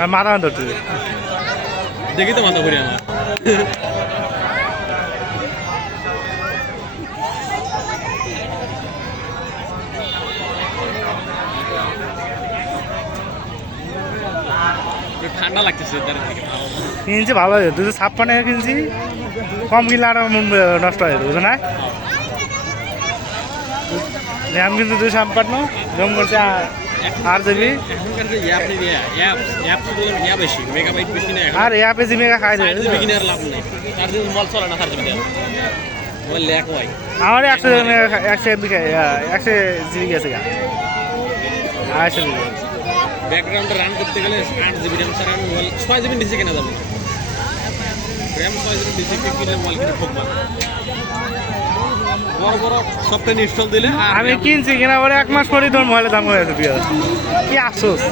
আর মাথা ধরতে দেখি তো মাথা ঘুরে আমার ঠান্ডা লাগতেছে কিনছি ভালো হয়েছে 256 কিনছি কম কিনলে আরো মন নষ্ট হয়ে যেত বুঝো না র্যাম কিন্তু 256 জম করছে 8 GB আর অ্যাপে জিবি মেগা খাই দেবে আমার 100 মেগা 100 MB 100 GB গেছে 250 GB ব্যাকগ্রাউন্ডে রান করতে গেলে 8 GB র্যাম ছাড়া মোবাইল 6 GB নিচে কেনা যাবে র্যাম 6 GB নিচে কিনলে মোবাইল কিনে ঠকবা বড় বড় সফটওয়্যার ইনস্টল দিলে আমি কিনছি কিনা পরে 1 মাস পরেই তোর মোবাইলের দাম হয়ে গেছে কি আফসোস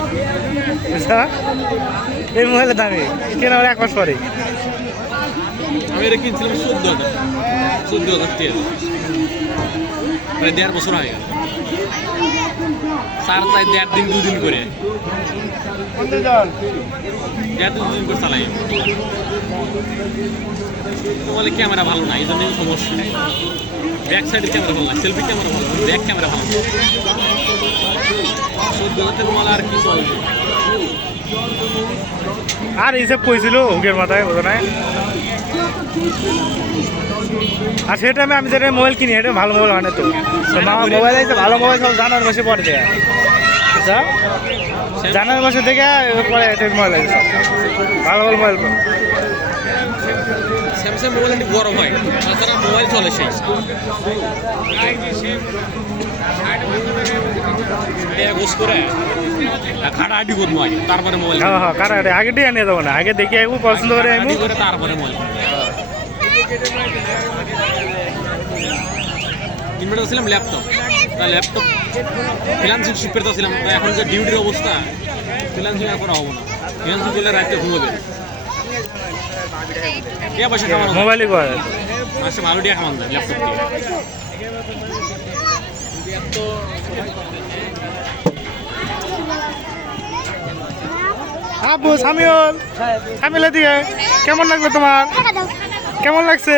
বুঝছা এই মোবাইলের দামই কিনা পরে 1 মাস পরেই আমি এটা কিনছিলাম 14,000 টাকা প্রায় 1.5 বছর হয়ে গেল চার চাই 1.5 দিন 2 দিন করে 1.5 দিন করে চালাই মোবাইলে ক্যামেরা ভালো না এই জন্য সমস্যা ব্যাক সাইডের ক্যামেরা ভালো না সেলফি ক্যামেরা ভালো ব্যাক ক্যামেরা ভালো 14,000 মোবাইল আর কি চলবে আর হিসেব কইছিল হুকের মাথায় বোঝো না আর সেটা আমি যেটা মোবাইল কিনি এটা ভালো মোবাইল হয় না তো মোবাইল আছে ভালো মোবাইল সব জানার বসে পড়ে দেয় আচ্ছা জানার বসে থেকে পরে মোবাইল আছে সব ভালো ভালো মোবাইল স্যামসাং মোবাইল একটু গরম হয় তাছাড়া মোবাইল চলে সেই খাটাহাটি করবো আগে তারপরে মোবাইল হ্যাঁ হ্যাঁ কারাটে আগে দিয়ে নিয়ে যাবো না আগে দেখে আইবো পছন্দ করে আইবো তারপরে মোবাইল ইনভার্টার ছিলাম ল্যাপটপ ফ্রিল্যান্সিং শিখতে ছিলাম এখন যে ডিউটির অবস্থা ফ্রিল্যান্সিং আর করা হবো না ফ্রিল্যান্সিং করলে রাতে ঘুমোবে পয়সা কামানো মোবাইলই করে মাসে ভালো টাকা কামান যায় ল্যাপটপ দিয়ে আব্বু সামিউল দিকে কেমন লাগলো তোমার কেমন লাগছে